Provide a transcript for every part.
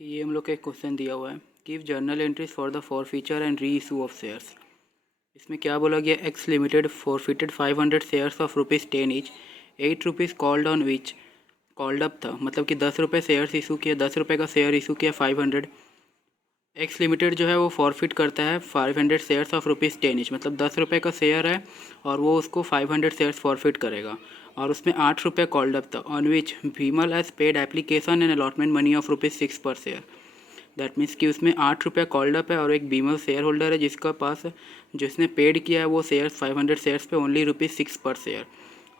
ये हम लोग का एक क्वेश्चन दिया हुआ है, give journal entries for the forfeiture and reissue of shares. इसमें क्या बोला गया, x limited forfeited 500 shares of ₹10 each, ₹8 called on which, called up था मतलब कि 10 रुपये शेयर्स इशू किया, 10 रुपये का शेयर इशू किया 500। एक्स लिमिटेड जो है वो फॉरफिट करता है 500 शेयर्स ऑफ ₹10 ईच, मतलब 10 रुपये का शेयर है और वो उसको 500 शेयर्स फॉरफिट करेगा। और उसमें 8 रुपये कॉल्ड अप था, on which Bhimal has paid application and allotment money of ₹6 पर शेयर। दैट मीन्स कि उसमें 8 रुपये कॉल्ड अप है और एक बीमल शेयर होल्डर है जिसका पास जिसने पेड किया है वो शेयर्स 500 शेयर्स पे ओनली ₹6 पर शेयर,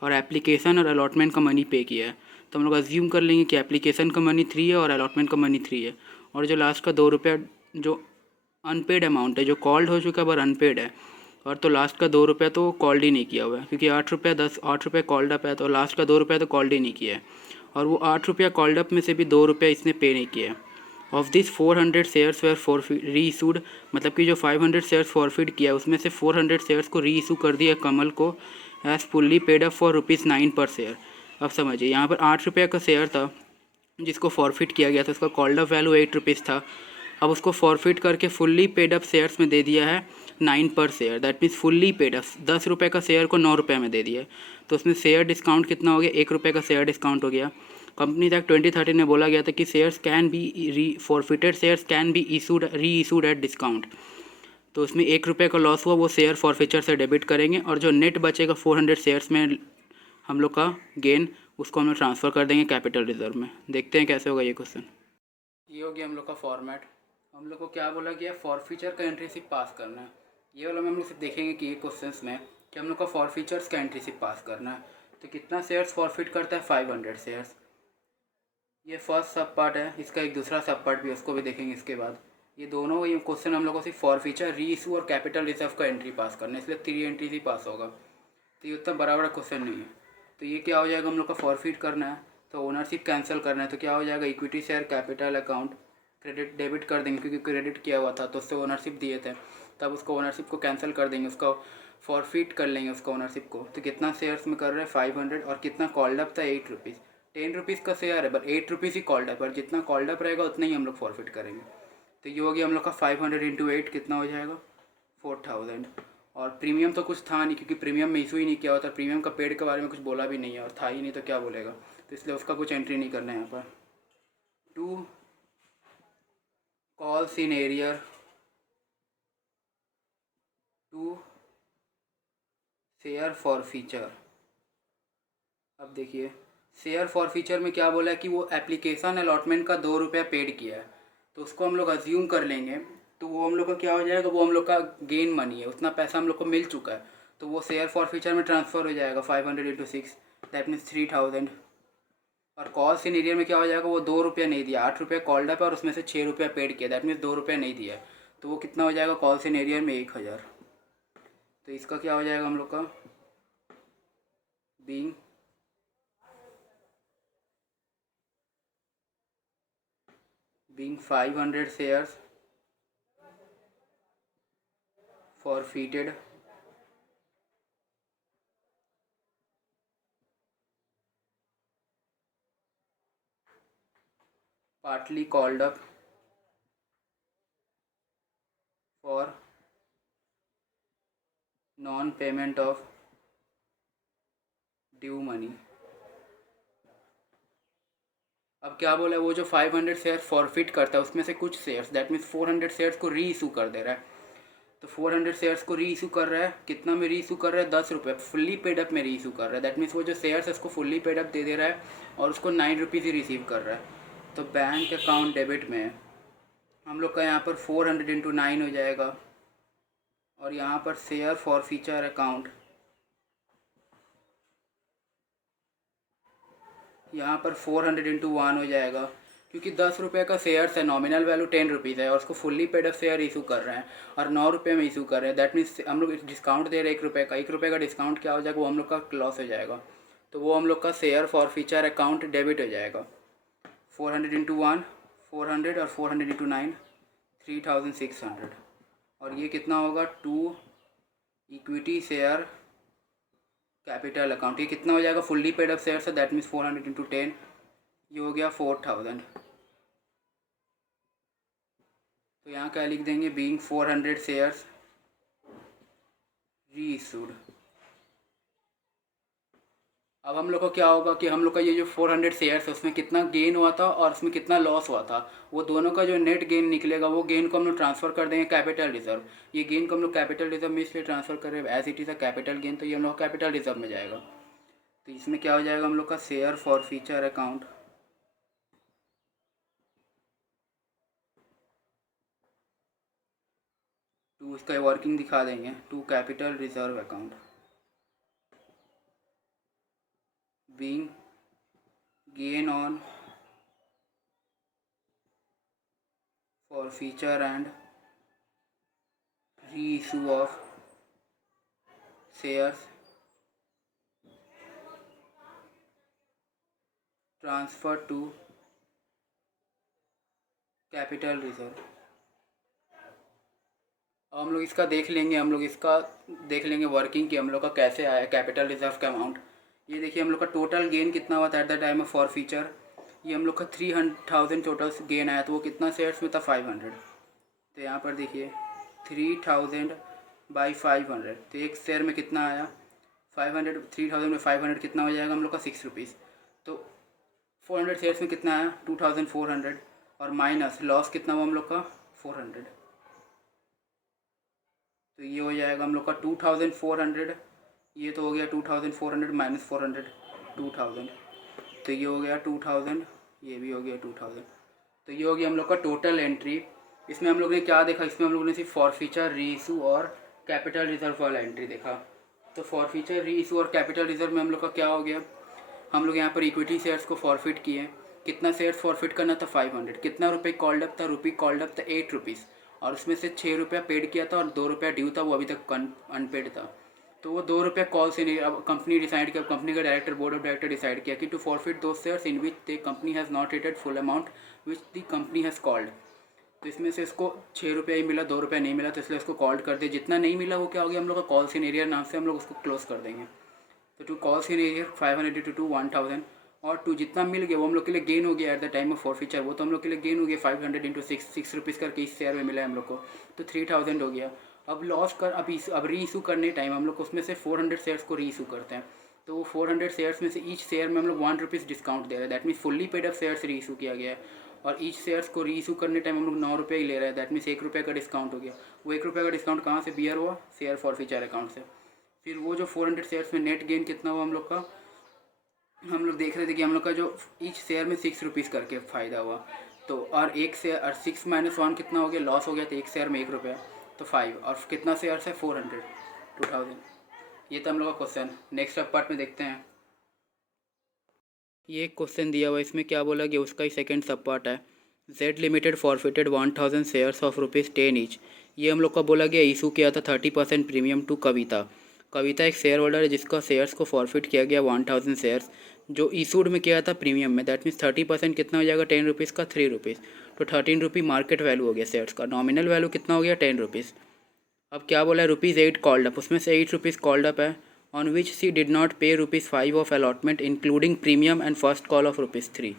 और एप्लीकेशन और अलॉटमेंट का मनी पे किया है। तो हम लोग अज्यूम कर लेंगे कि एप्लीकेशन का मनी 3 है और अलॉटमेंट का मनी 3 है, और जो लास्ट का 2 रुपया जो अनपेड अमाउंट है, जो कॉल्ड हो चुका है पर अनपेड है, और तो लास्ट का 2 रुपया तो कॉल्ड ही नहीं किया हुआ है क्योंकि 8 रुपये कॉल्ड अप है, तो लास्ट का 2 रुपया तो कॉल्ड ही नहीं किया है, और वो 8 रुपया कॉल्ड अप में से भी 2 रुपया इसने पे नहीं किया है। Of this 400 shares where forfeit री इशूड, मतलब कि जो 500 शेयर्स फॉरफिट किया उसमें से 400 शेयर्स को री इशू कर दिया कमल को as fully paid up for ₹9 per share. अब समझिए, यहाँ पर 8 रुपये का शेयर था जिसको फॉरफिट किया गया था, उसका कॉल्ड अप वैल्यू ₹8 था। अब उसको फॉरफिट करके फुल्ली पेड अप शेयर्स में दे दिया है 9 per share, that means fully paid up 10 रुपये का शेयर को 9 रुपये में दे दिया है। तो उसमें शेयर डिस्काउंट कितना हो गया, 1 रुपये का शेयर डिस्काउंट हो गया। कंपनी एक्ट 2013 में बोला गया था कि shares can be forfeited shares can be issued री इशूड एट डिस्काउंट। तो उसमें 1 रुपये का लॉस हुआ, वो शेयर फॉरफिचर से डेबिट करेंगे, और जो नेट बचेगा 400 शेयर्स में हम लोग का गेन, उसको हम लोग ट्रांसफ़र कर देंगे कैपिटल रिजर्व में। देखते हैं कैसे होगा ये क्वेश्चन। ये हो गया हम लोग का फॉर्मेट। हम लोग को क्या बोला गया, फॉरफीचर का एंट्री सिर्फ पास करना है। ये वाला में हम लोग सिर्फ देखेंगे कि ये क्वेश्चंस में कि हम लोग का फॉरफीचर्स का एंट्री सिर्फ पास करना है। तो कितना शेयर्स फॉरफिट करता है, 500 शेयर्स। ये फर्स्ट सब पार्ट है, इसका एक दूसरा सब पार्ट भी, उसको भी देखेंगे इसके बाद। ये दोनों ये क्वेश्चन हम लोग को सिर्फ फॉरफीचर, री इशू और कैपिटल रिजर्व का एंट्री पास करना है, इसलिए 3 एंट्रीज ही पास होगा। तो ये उतना बड़ा बड़ा क्वेश्चन नहीं है। तो ये क्या हो जाएगा, हम लोग का फॉरफिट करना है तो ओनरशिप कैंसिल करना है, तो क्या हो जाएगा, equity share capital account credit debit कर देंगे क्योंकि क्रेडिट किया हुआ था तो उससे ओनरशिप दिए थे, तब उसको ओनरशिप को कैंसिल कर देंगे, उसका फॉरफिट कर लेंगे उसका ओनरशिप को। तो कितना शेयर्स में कर रहे हैं, 500, और कितना कॉल्ड अप था, ₹8। ₹10 का शेयर है पर ₹8 ही कॉल्ड अप, पर जितना कॉल्ड अप रहेगा उतना ही हम लोग फॉरफिट करेंगे। तो ये हो गया हम लोग का 500 इंटू 8 कितना हो जाएगा, 4000। और प्रीमियम तो कुछ था नहीं क्योंकि प्रीमियम में इशू ही नहीं किया होता, प्रीमियम का पेड के बारे में कुछ बोला भी नहीं है और था ही नहीं तो क्या बोलेगा, तो इसलिए उसका कुछ एंट्री नहीं करना है यहाँ पर। 2 calls in arrear to share forfeiture. अब देखिए, शेयर फॉर फीचर में क्या बोला है कि वो एप्लीकेशन अलॉटमेंट का 2 रुपया पेड किया है, तो उसको हम लोग अज्यूम कर लेंगे। तो वो हम लोग का क्या हो जाएगा, वो हम लोग का गेन मनी है, उतना पैसा हम लोग को मिल चुका है, तो वो शेयर फॉर फीचर में ट्रांसफ़र हो जाएगा 500 इंटू 6, दैट मीन्स 3000। और कॉल इन एरियर में क्या हो जाएगा, वो 2 रुपया नहीं दिया, 8 रुपये कॉल्ड अप और उसमें से 6 रुपया पेड किया, दैट मीन्स 2 रुपया नहीं दिया, तो वो कितना हो जाएगा, कॉल इन एरियर में 1000। तो इसका क्या हो जाएगा हम लोग का, being being 500 shares forfeited partly called up for non-payment of due money। अब क्या बोला है, वो जो 500 शेयर फॉरफिट करता है उसमें से कुछ शेयर्स, दैट मीन्स 400 शेयर्स को री इशू कर दे रहा है। तो 400 शेयर्स को री इशू कर रहा है, कितना में री इशू कर रहा है, 10 रुपये फुल्ली पेड अप में री इशू कर रहा है, दैट मीन्स वो जो शेयर्स है उसको फुल्ली पेड अप दे दे रहा है और उसको 9 रुपीज़ ही रिसीव कर रहा है। तो बैंक अकाउंट डेबिट में हम लोग का यहाँ पर 400 इंटू 9 हो जाएगा, और यहाँ पर शेयर फॉर फीचर अकाउंट यहाँ पर 400 इंटू 1 हो जाएगा, क्योंकि 10 रुपये का शेयर्स है, नॉमिनल वैल्यू 10 रुपीज़ है और उसको fully paid up share issue कर रहे हैं और 9 रुपये में इशू कर रहे हैं, दैट मीन्स हम लोग डिस्काउंट दे रहे हैं 1 रुपये का, 1 रुपये का डिस्काउंट क्या हो जाएगा, वो हम लोग का लॉस हो जाएगा, तो वो हम लोग का share for feature account debit हो जाएगा। 400 इंटू 1 400 और 400 इंटू 9 3600, और ये कितना होगा, 2 इक्विटी शेयर कैपिटल अकाउंट, ये कितना हो जाएगा, फुल्ली पेड अप शेयर है, दैट मीन्स 400 इंटू 10, ये हो गया 4000। तो यहाँ क्या लिख देंगे, बीइंग 400 शेयर्स री इशूड। अब हम लोग को क्या होगा कि हम लोग का ये जो 400 शेयर्स है उसमें कितना गेन हुआ था और उसमें कितना लॉस हुआ था, वो दोनों का जो नेट गेन निकलेगा वो गेन को हम लोग ट्रांसफ़र कर देंगे कैपिटल रिजर्व। ये गेन को हम लोग कैपिटल रिजर्व में इसलिए ट्रांसफ़र कर रहे हैं, as it is a capital gain, तो ये हम लोग कैपिटल रिजर्व में जाएगा। तो इसमें क्या हो जाएगा हम लोग का, share forfeiture account to, इसका वर्किंग दिखा देंगे, to capital reserve account being gain on forfeiture and reissue of shares transfer to capital reserve. हम लोग इसका देख लेंगे, हम लोग इसका देख लेंगे वर्किंग कि हम लोग का कैसे आया कैपिटल रिजर्व का अमाउंट। ये देखिए हम लोग का टोटल गेन कितना हुआ था at the time of for future, ये हम लोग का 300,000 टोटल गेन आया, तो वो कितना शेयर्स में था, 500। तो यहाँ पर देखिए 3000 बाई 500, तो एक शेयर में कितना आया 500, 3000 में 500 कितना हो जाएगा हम लोग का 6 रुपीज़। तो 400 शेयर्स में कितना आया 2400, और माइनस लॉस कितना हुआ हम लोग का 400, तो ये हो जाएगा हम लोग का 2400। ये तो हो गया 2400 माइनस 400, 2000, तो ये हो गया 2000, ये भी हो गया 2000। तो ये हो गया हम लोग का टोटल एंट्री। इसमें हम लोग ने क्या देखा, इसमें हम लोग ने सिर्फ फॉर फ्यूचर री इशू और कैपिटल रिजर्व वाला एंट्री देखा। तो फॉर फ्यूचर री इशू और कैपिटल रिजर्व में हम लोग का क्या हो गया, हम लोग यहाँ पर इक्विटी शेयर्स को फॉरफिट किए। कितना शेयर्स फॉरफिट करना था 500, कितना रुपये कॉल्ड अप था, रुपी कॉल्ड अप था 8 रुपीज़, और उसमें से 6 रुपया पेड किया था और 2 रुपया ड्यू था, वो अभी तक अनपेड था। तो वो 2 रुपया कॉल से नहीं, अब कंपनी डिसाइड किया, कंपनी का director board of director decide किया कि टू फॉरफिट दो shares in which the company has not rated full amount which the company has called. तो इसमें से इसको 6 रुपया ही मिला, 2 रुपया नहीं मिला, तो इसलिए इसको कॉल्ड कर दिया। जितना नहीं मिला वो क्या हो गया हम लोग का कॉल सीनियर नाम से हम लोग उसको क्लोज कर देंगे। तो टू कॉल सीनियर 500 टू 1000, और टू जितना मिल गया वो हम लोग के लिए गेन हो गया at the time of forfeiture, वो तो हम लोग के लिए गेन हो गया 500 इंटू 6 रुपीज़ करके इस शेयर में मिला है हम लोग को, तो 3000 हो गया। अब लॉस कर अब री इशू करने टाइम हम लोग उसमें से 400 शेयर्स को री इशू करते हैं, तो वो 400 शेयर्स में से ईच शेयर में हम लोग 1 रुपीज़ डिस्काउंट दे रहे हैं, that means fully paid up shares री इशू किया गया है। और ईच शेयर्स को री इशू करने टाइम हम लोग 9 रुपये ही ले रहे हैं, दैट मीन्स 1 रुपये का डिस्काउंट हो गया। वो 1 रुपये का डिस्काउंट कहाँ से बियर हुआ, शेयर फॉर फ्यूचर अकाउंट से। फिर वो जो 400 शेयर्स में नेट गेन कितना हुआ हम लोग का, हम लोग देख रहे थे कि हम लोग का जो ईच शेयर में 6 रुपीज़ करके फ़ायदा हुआ, तो और एक शेयर और 6 माइनस 1 कितना हो गया, लॉस हो गया, तो एक शेयर में 1 रुपया, तो 5, और कितना शेयर्स है 400, 2000। ये तो हम लोग का क्वेश्चन। नेक्स्ट अब पार्ट में देखते हैं। ये एक क्वेश्चन दिया हुआ है, इसमें क्या बोला गया उसका ही सेकंड सब पार्ट है। Z limited forfeited 1000 shares of ₹10 each. ये हम लोग का बोला गया इशू किया था 30% प्रीमियम टू कविता। कविता एक शेयर होल्डर है जिसका शेयर्स को फॉरफिट किया गया 1000 शेयर्स, जो इशूड में किया था प्रीमियम में, दैट मीन्स 30% कितना हो जाएगा 10 रुपीज़ का 3 रुपीज़, तो 13 रुपी मार्केट वैल्यू हो गया शेयर्स का। नॉमिनल वैल्यू कितना हो गया 10 रुपीज़। अब क्या बोला है, ₹8 कॉल्ड अप, उसमें से 8 रुपीज़ कॉल्ड अप है, on which she did not pay ₹5 of allotment including premium and first call of ₹3।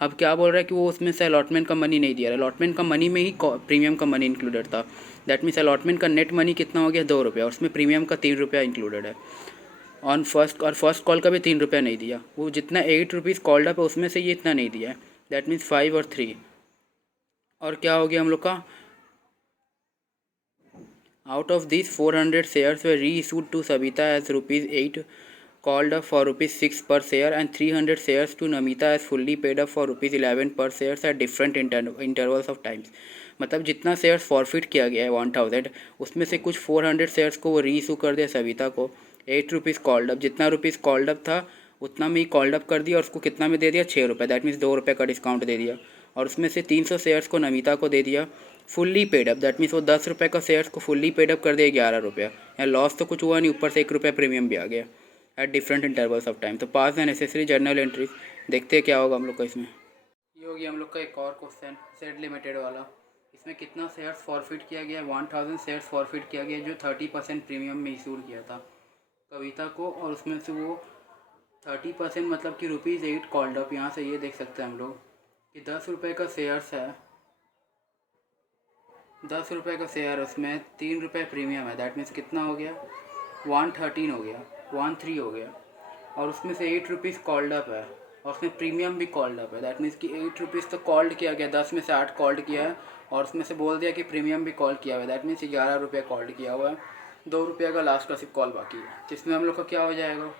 अब क्या बोल रहा है कि वो उसमें से अलॉटमेंट का मनी नहीं दिया रहा, अलॉटमेंट का मनी में ही प्रीमियम का मनी इंक्लूडेड था, दैट मीन्स अलॉटमेंट का नेट मनी कितना हो गया 2 रुपया, उसमें प्रीमियम का 3 रुपया इंक्लूडेड है। ऑन फर्स्ट और फर्स्ट कॉल का भी 3 रुपया नहीं दिया, वो जितना 8 रुपीज़ कॉल्ड अप है उसमें से ये इतना नहीं दिया है, दैट मीन्स 5 और 3। और क्या हो गया हम लोग का, out of these 400 shares were reissued to Sabita as ₹8 called up for ₹6 per share, and 300 shares to Namita as fully paid up for ₹11 per shares at different intervals of times। मतलब जितना शेयर्स फॉरफिट किया गया है 1000, उसमें से कुछ 400 shares को वो री इशू कर दिया सविता को 8 रुपीज़ कॉल्ड अप, जितना रुपीज़ कॉल्ड अप था उतना में ही कॉल्ड अप कर दिया, और उसको कितना में दे दिया 6 रुपये, दैट मीन्स 2 रुपये का डिस्काउंट दे दिया, और उसमें से 300 शेयर्स को नमिता को दे दिया fully paid up, that means वो 10 रुपये का शेयर्स को फुल्ली पेड अप कर दिया 11 रुपया। यहाँ लॉस तो कुछ हुआ नहीं, ऊपर से 1 रुपया प्रीमियम भी आ गया at different intervals of time. तो पास द नेसेसरी जर्नल एंट्रीज, देखते हैं क्या होगा हम लोग का इसमें। ये हो गया हम लोग का एक और क्वेश्चन सेड लिमिटेड वाला। इसमें कितना शेयर्स फॉरफिट किया गया, 1000 शेयर्स फॉरफिट किया गया जो 30% प्रीमियम में इशूड किया था कविता को, और उसमें से वो 30% मतलब कि ₹8 कॉल्ड अप। यहाँ से ये देख सकते हैं हम लोग कि 10 रुपये का शेयर्स है, ₹10 का शेयर, उसमें ₹3 प्रीमियम है, दैट मीन्स कितना हो गया, 113 हो गया, 13 हो गया। और उसमें से ₹8 कॉल्ड अप है और उसमें प्रीमियम भी कॉल्ड अप है, दैट मीन्स कि ₹8 तो कॉल्ड किया गया, 10 में से 8 कॉल्ड किया है और उसमें से बोल दिया कि प्रीमियम भी कॉल किया हुआ है, दैट मीन्स ₹11 कॉल्ड किया हुआ है, ₹2 का लास्ट का सिर्फ कॉल बाकी है। जिसमें हम लोग का क्या हो जाएगा,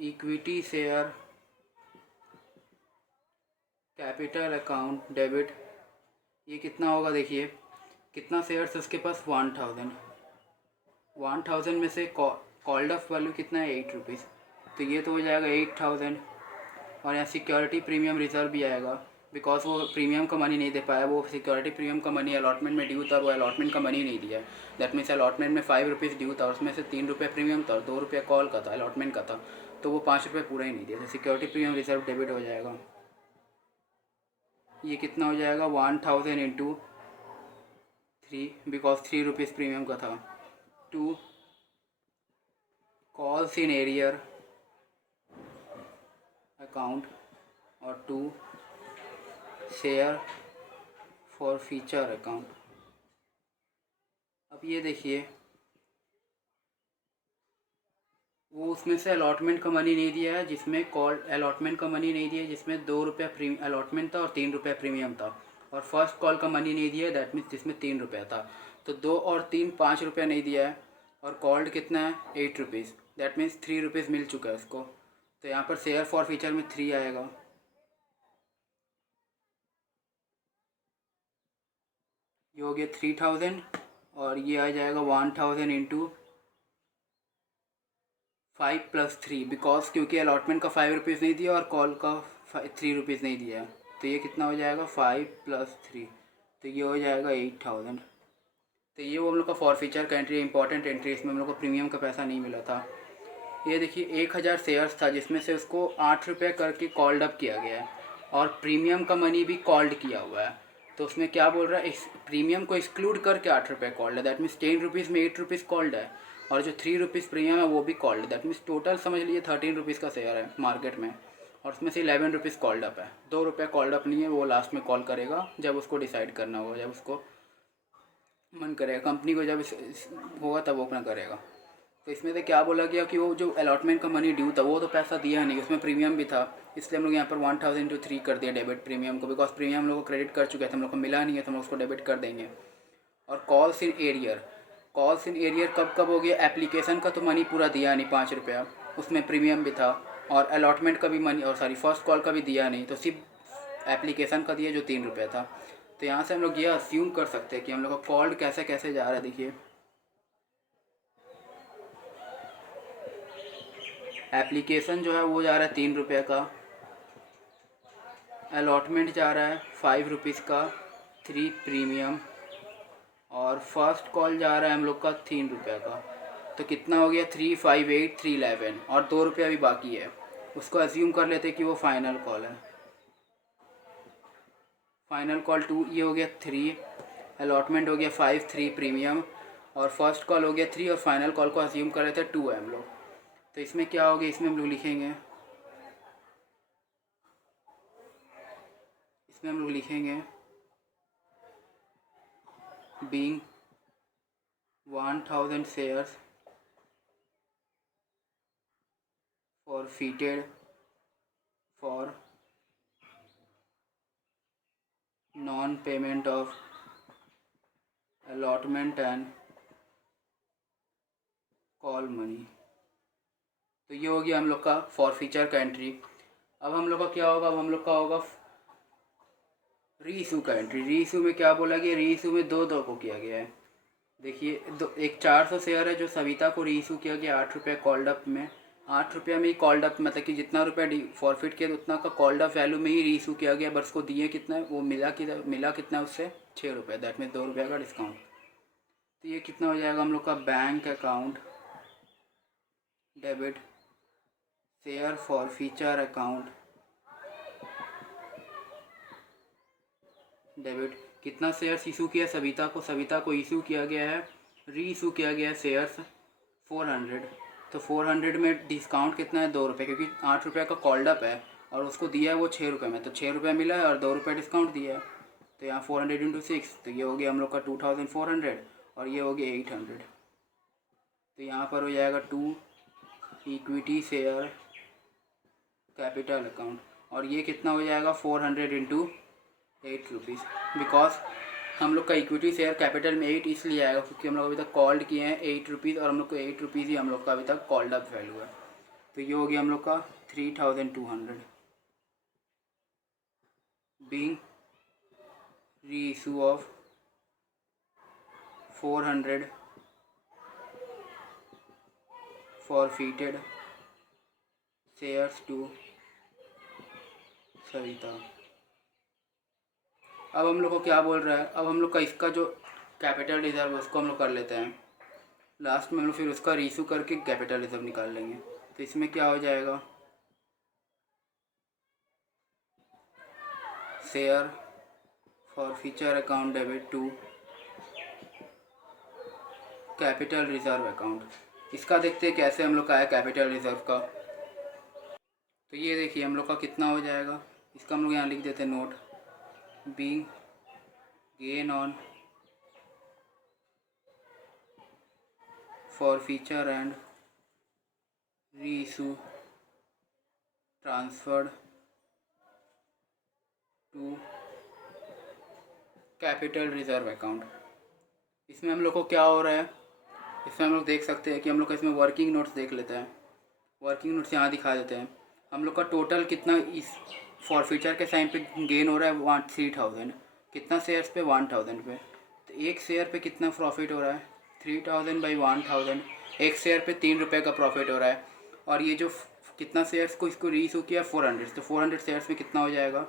equity share capital account debit, ये कितना होगा, देखिए कितना शेयर्स उसके पास, 1000 में से कॉल्ड ऑफ वैल्यू कितना है, ₹8, तो ये तो हो जाएगा 8000। और यहाँ सिक्योरिटी प्रीमियम रिजर्व भी आएगा, बिकॉज वो प्रीमियम का मनी नहीं दे पाया, वो सिक्योरिटी प्रीमियम का मनी अलॉटमेंट में ड्यू था, वो अलॉटमेंट का मनी नहीं दिया। दैट मीन्स अलॉटमेंट में ₹5 ड्यू था, उसमें से ₹3 प्रीमियम था और ₹2 कॉल का था, अलॉटमेंट का था, तो वो ₹5 पूरा ही नहीं दिया, तो सिक्योरिटी प्रीमियम रिजर्व डेबिट हो जाएगा। ये कितना हो जाएगा, 1000 इंटू 3, बिकॉज ₹3 प्रीमियम का था, 2 कॉल्स इन एरियर अकाउंट और 2 शेयर फॉर फीचर अकाउंट। अब ये देखिए, वो उसमें से अलॉटमेंट का मनी नहीं दिया है, जिसमें कॉल अलॉटमेंट का मनी नहीं दिया है, जिसमें ₹2 प्रीमियम अलॉटमेंट था और ₹3 प्रीमियम था, और फर्स्ट कॉल का मनी नहीं दिया है, दैट मीन्स जिसमें ₹3 था, तो 2 और 3 ₹5 नहीं दिया है, और कॉल्ड कितना है, ₹8, दैट मीन्स ₹3 मिल चुका है उसको, तो यहाँ पर शेयर फॉर फीचर में 3 आएगा। ये हो गया 3000 और ये आ जाएगा 1000 इंटू 5 + 3, बिकॉज क्योंकि अलॉटमेंट का ₹5 नहीं दिया और कॉल का ₹3 नहीं दिया, तो ये कितना हो जाएगा, 5 + 3, तो ये हो जाएगा 8000। तो ये वो हम लोग का फॉर फीचर का एंट्री, इंपॉर्टेंट एंट्री, इसमें हम लोग को प्रीमियम का पैसा नहीं मिला था। ये देखिए 1000 शेयर्स था, जिसमें से उसको ₹8 करके कॉल्ड अप किया गया है और प्रीमियम का मनी भी कॉल्ड किया हुआ है, तो उसमें क्या बोल रहा है, इस प्रीमियम को एक्सक्लूड करके ₹8 कॉल्ड है, दैट मीन्स ₹10 में ₹8 कॉल्ड है और जो ₹3 प्रीमियम है वो भी कॉल्ड है, दैट मीन्स टोटल समझ लीजिए ₹13 का शेयर है मार्केट में, और उसमें से ₹11 कॉल्ड अप है, ₹2 कॉल्ड अप नहीं है, वो लास्ट में कॉल करेगा जब उसको डिसाइड करना होगा, जब उसको मन करेगा, कंपनी को जब होगा तब वो अपना करेगा। तो इसमें से क्या बोला गया कि वो जो अलॉटमेंट का मनी ड्यू था वो तो पैसा दिया नहीं, उसमें प्रीमियम भी था, इसलिए हम लोग यहाँ पर 1000 इंटू 3 कर दिया डेबिट प्रीमियम को, बिकॉज प्रीमियम हम लोग को क्रेडिट कर चुके थे, हम लोग को मिला नहीं है, तो हम लोग उसको डेबिट कर देंगे। और calls in arrear, calls in arrear कब कब हो गया, एप्लीकेशन का तो मनी पूरा दिया नहीं ₹5, उसमें प्रीमियम भी था, और अलॉटमेंट का भी मनी, और सॉरी फर्स्ट कॉल का भी दिया नहीं, तो सिर्फ एप्लीकेशन का दिया जो ₹3 था। तो यहाँ से हम लोग ये अस्यूम कर सकते हैं कि हम लोग का कॉल्ड कैसे कैसे जा रहा है, देखिए एप्लीकेशन जो है वो जा रहा है ₹3 का, अलॉटमेंट जा रहा है ₹5 का, 3 प्रीमियम, और फर्स्ट कॉल जा रहा है हम लोग का ₹3 का, तो कितना हो गया, 3, 5, 8, 311, और ₹2 अभी बाकी है, उसको अज्यूम कर लेते हैं कि वो फाइनल कॉल है। फाइनल कॉल 2, ये हो गया 3, अलॉटमेंट हो गया 5, 3 प्रीमियम, और फर्स्ट कॉल हो गया 3, और फाइनल कॉल को अज्यूम कर लेते हैं 2 है हम लोग। तो इसमें क्या होगा, इसमें हम लोग लिखेंगे, being 1000 shares forfeited for non-payment of allotment and call money. तो ये हो गया हम लोग का फॉर फीचर का एंट्री। अब हम लोग का क्या होगा, अब हम लोग का होगा री इशू का एंट्री। री इशू में क्या बोला गया, री इशू में दो को किया गया है। देखिए एक 400 शेयर है जो सविता को री इशू किया गया ₹8 कॉल्ड अप में, ₹8 में ही कॉल्ड अप, मतलब कि जितना रुपया फॉरफिट किया उतना का कॉल्ड अप वैल्यू में ही री इशू किया गया, बस को दिए कितना, वो मिला कितना उससे ₹6, दैट में ₹2 का डिस्काउंट। तो ये कितना हो जाएगा हम लोग का, bank account debit share for feature account debit, कितना शेयर्स इशू किया सविता को इशू किया गया है, री इशू किया गया है शेयर्स 400, तो 400 में डिस्काउंट कितना है, ₹2, क्योंकि ₹8 का कॉल्ड अप है और उसको दिया है वो ₹6 में, तो ₹6 मिला है और ₹2 डिस्काउंट दिया है। तो यहाँ 400 इंटू 6, तो ये हो गया हम लोग का 2400 और ये हो गया 800। तो यहाँ पर हो जाएगा 2 इक्विटी शेयर कैपिटल अकाउंट, और ये कितना हो जाएगा 400 इंटू 8 रुपीज़। बिकॉज हम लोग का इक्विटी शेयर कैपिटल में 8 इसलिए आएगा क्योंकि हम लोग अभी तक कॉल्ड किए हैं 8 रुपीज़, और हम लोग को 8 रुपीज़ ही हम लोग का अभी तक कॉल्ड अप वैल्यू है। तो ये हो गया हम लोग का 3200 being reissue of 400 forfeited shares to Savita. अब हम लोग को क्या बोल रहा है, अब हम लोग का इसका जो कैपिटल रिजर्व है उसको हम लोग कर लेते हैं। लास्ट में हम लोग फिर उसका रीइशू करके कैपिटल रिजर्व निकाल लेंगे। तो इसमें क्या हो जाएगा, share forfeiture account debit to capital reserve account. इसका देखते हैं कैसे हम लोग का है कैपिटल रिजर्व का। तो ये देखिए हम लोग का कितना हो जाएगा, इसका हम लोग यहाँ लिख देते हैं note, being gain on forfeiture and reissue transferred to capital reserve account. इसमें हम लोग को क्या हो रहा है, इसमें हम लोग देख सकते हैं कि हम लोग का इसमें वर्किंग नोट्स देख लेते हैं। वर्किंग नोट्स यहाँ दिखा देते हैं। हम लोग का टोटल कितना इस फॉरफीचर के टाइम पे गेन हो रहा है 3000, कितना शेयर्स पे 1000 पे। तो एक शेयर पे कितना प्रॉफिट हो रहा है 3000 बाई 1000, एक शेयर पे 3 रुपये का प्रॉफिट हो रहा है। और ये जो कितना शेयर्स को इसको रीइशू किया 400, तो 400 शेयर्स में कितना हो जाएगा,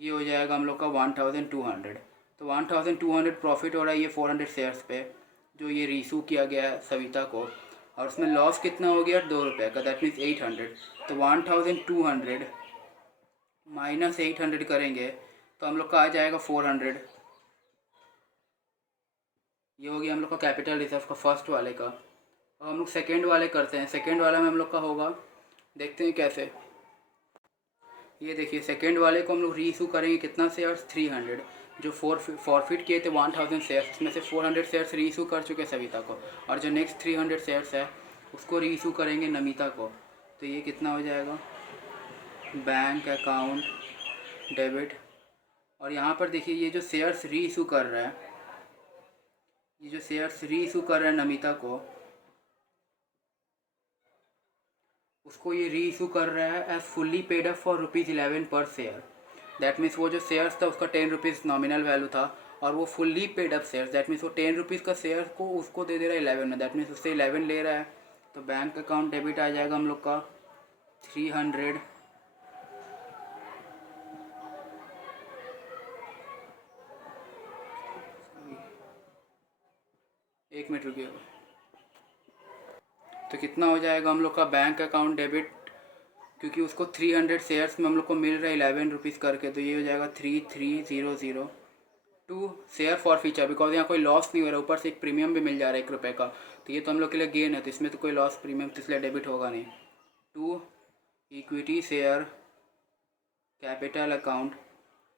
ये हो जाएगा हम लोग का 1200। तो 1200 प्रॉफिट हो रहा है ये 400 शेयर्स पे जो ये रीइशू किया गया है सविता को। और उसमें लॉस कितना हो गया 2 रुपये का, दैट मीन्स 800। तो 1200 माइनस 800 करेंगे तो हम लोग का आ जाएगा 400। ये हो गया हम लोग का कैपिटल रिजर्व का फर्स्ट वाले का। और हम लोग सेकेंड वाले करते हैं। सेकेंड वाला में हम लोग का होगा, देखते हैं कैसे। ये देखिए सेकेंड वाले को हम लोग रीइशू करेंगे कितना शेयर्स 300, जो फॉरफिट किए थे 1000 शेयर्स, इसमें से 400 शेयर्स रीइशू कर चुके सविता को, और जो नेक्स्ट 300 शेयर्स है उसको रीइशू करेंगे नमिता को। तो ये कितना हो जाएगा, बैंक अकाउंट डेबिट, और यहाँ पर देखिए ये जो शेयर्स रीइशू कर रहा है, ये जो शेयर्स रीइशू कर रहा है नमिता को, उसको ये रीइशू कर रहा है as fully paid up for ₹11 per share. That means वो जो शेयर्स था उसका 10 रुपीज़ नॉमिनल वैल्यू था, और वो fully paid up shares, that means वो 10 रुपीज़ का शेयर को उसको दे दे रहा है 11 में, दैट मीन्स उससे 11 ले रहा है। तो बैंक अकाउंट डेबिट आ जाएगा हम लोग का 300 एक मिनट रुकिए। तो कितना हो जाएगा हम लोग का बैंक अकाउंट डेबिट, क्योंकि उसको 300 शेयर्स में हम लोग को मिल रहा है 11 रुपीज़ करके, तो ये हो जाएगा 3300 to share forfeiture, because यहाँ कोई लॉस नहीं हो रहा, ऊपर से एक प्रीमियम भी मिल जा रहा है 1 रुपये का, तो ये तो हम लोग के लिए गेन है, तो इसमें तो कोई लॉस प्रीमियम तो इसलिए डेबिट होगा नहीं। To equity share capital account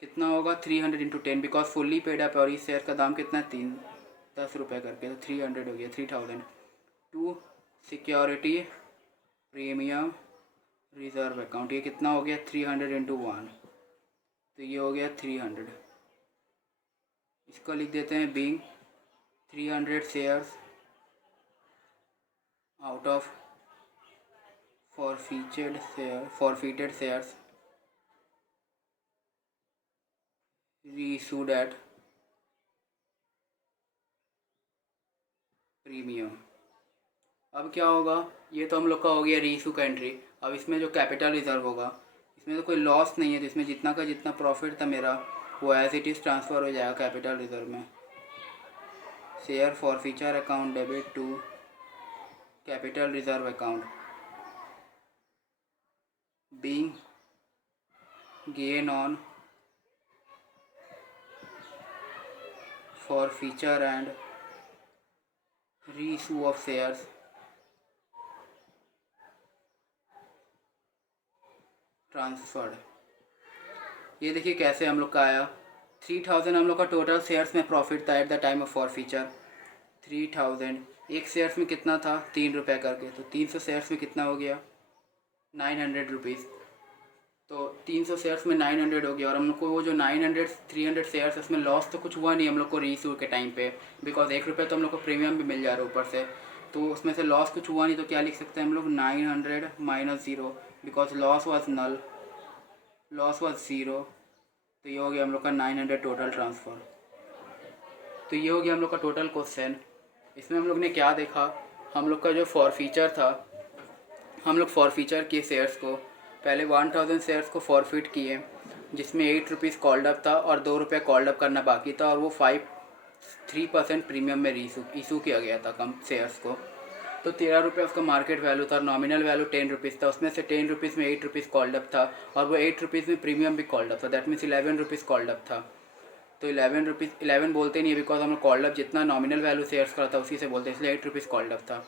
कितना होगा 300 into 10, because fully paid up, और इस शेयर का दाम कितना है 10 रुपये करके, तो 300 हो गया 3000। To security premium reserve account, ये कितना हो गया 300 इंटू 1, तो ये हो गया 300। इसको लिख देते हैं being 300 shares out of forfeited shares reissued at premium. अब क्या होगा, ये तो हम लोग का हो गया रीइशू का एंट्री। अब इसमें जो कैपिटल रिजर्व होगा, इसमें तो कोई लॉस नहीं है, तो इसमें जितना का जितना प्रॉफिट था मेरा वो एज इट इज़ ट्रांसफ़र हो जाएगा कैपिटल रिजर्व में। Share forfeiture account debit to capital reserve account being gain on forfeiture and reissue of shares transferred. ये देखिए कैसे हम लोग का आया 3000 हम लोग का टोटल शेयर्स में प्रॉफिट था at the time of for feature. 3000 एक शेयर्स में कितना था, 3 रुपये करके, तो 300 शेयर्स में कितना हो गया, 900 रुपीज़। तो 300 शेयर्स में 900 हो गया। और हम लोग को वो जो 900 300 शेयर्स, उसमें लॉस तो कुछ हुआ नहीं हम लोग को रीइशू के टाइम पे, बिकॉज 1 रुपये तो हम लोग को प्रीमियम भी मिल जा रहा है ऊपर से, तो उसमें से लॉस कुछ हुआ नहीं। तो क्या लिख सकते हैं हम लोग, 900 minus 0, because loss was null, loss was 0। तो ये हो गया हम लोग का 900 टोटल ट्रांसफ़र। तो ये हो गया हम लोग का टोटल क्वेश्चन। इसमें हम लोग ने क्या देखा, हम लोग का जो फॉर फीचर था, हम लोग फॉर फीचर के शेयर्स को पहले 1000 शेयर्स को फॉरफिट किए, जिसमें 8 रुपीज़ कॉल्ड अप था और 2 रुपये कॉल्ड अप करना बाकी था, और वो 3% प्रीमियम में इशू किया गया था कम शेयर्स को। तो 13 रुपये उसका मार्केट वैल्यू था, नॉमिनल वैल्यू 10 रुपीज़ था। उसमें से 10 रुपीज़ में 8 रुपीज़ कॉल्ड अप था, और वो 8 रुपीज़ में प्रीमियम भी कॉल्ड अप था, that means 11 rupees called up था। तो 11 रुपीज़, 11 बोलते नहीं है बिकॉज हम लोग कॉल्ड अप जितना नॉमिनल वैल्यू शेयर्स का था उसी से बोलते हैं, इसलिए 8 रुपीज़ कॉल्ड अप था।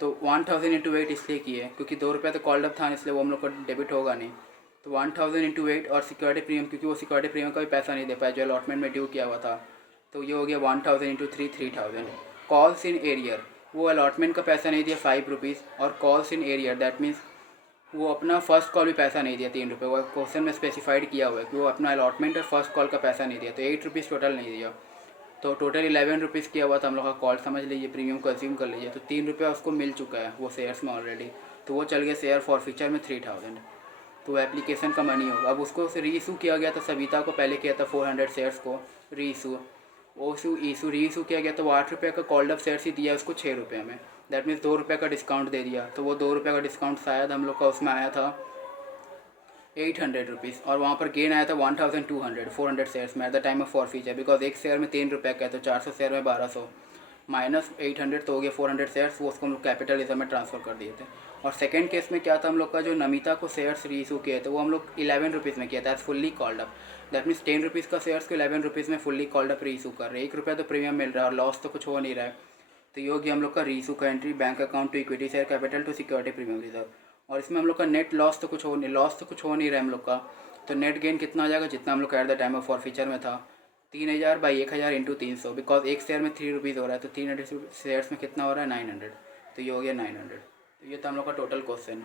तो 1000 इंटू 8 इसलिए किए क्योंकि 2 रुपये तो कॉल्ड अप था, इसलिए वो हम लोग को डेबिट होगा नहीं। तो 1000 इंटू 8, और सिक्योरिटी प्रीमियम, क्योंकि वो सिक्योरिटी प्रीमियम का भी पैसा नहीं दे पाया जो अलॉटमेंट में ड्यू किया हुआ था, तो ये हो गया 1000 इंटू 3000। कॉल्स इन एरियर, वो अलॉटमेंट का पैसा नहीं दिया 5 रुपीज़, और calls in arrear that means वो अपना फर्स्ट कॉल भी पैसा नहीं दिया 3 रुपये, वो क्वेश्चन में स्पेसिफाइड किया हुआ है कि वो अपना अलॉटमेंट और फर्स्ट कॉल का पैसा नहीं दिया, तो 8 रुपीज़ टोटल नहीं दिया। तो टोटल 11 रुपीज़ किया हुआ था हम लोग का कॉल, समझ लीजिए, प्रीमियम को अज्यूम कर लीजिए। तो 3 रुपये उसको मिल चुका है वो शेयर्स में ऑलरेडी, तो वो चल गया शेयर फॉर फीचर में 3000। तो वो एप्लीकेशन का मनी होगा। अब उसको रीइशू किया गया था, सविता को पहले किया था 400 शेयर्स को रीइशू, वो रीइशू किया गया, तो वो 8 रुपये का कॉल्ड अप शेयर्स ही दिया उसको 6 रुपये में, दैट मीन्स 2 रुपये का डिस्काउंट दे दिया। तो वो 2 रुपये का डिस्काउंट शायद हम लोग का उसमें आया था 800 रुपीज़, और वहाँ पर गेन आया था 1200 400 शेयर्स में at the time of for feature, because एक शेयर में 3 रुपये का है, तो 400 शेयर में 1200 माइनस 800 तो हो गया 400 शेयर्स, वो उसको हम लोग कैपिटलिज्म में ट्रांसफ़र कर दिए थे। और सेकंड केस में क्या था, हम लोग का जो नमिता को शेयर्स रीइशू किए थे वो हम लोग 11 रुपीज़ में किया था as fully called up, that means 10 rupees का शेयर्स को 11 रुपीज़ में फुल्ली कॉल्ड अप रीइशू कर रहे हैं। 1 रुपये तो प्रीमियम मिल रहा है और लॉस तो कुछ हो नहीं रहा है। तो ये हो गया हम लोग का रीइशू का entry, bank account to equity share capital to security premium reserve. और इसमें हम लोग का नेट लॉस तो कुछ हो नहीं रहा है हम लोग का। तो नेट गेन कितना आ जाएगा, जितना हम लोग का at the time of for feature में था, 3000 बाई 1000 इंटू 300, बिकॉज एक शेयर में 3 रुपीज़ हो रहा है, तो 300 शेयर्स में कितना हो रहा है, 900। तो ये हो गया 900। तो ये था हम लोग का टोटल क्वेश्चन।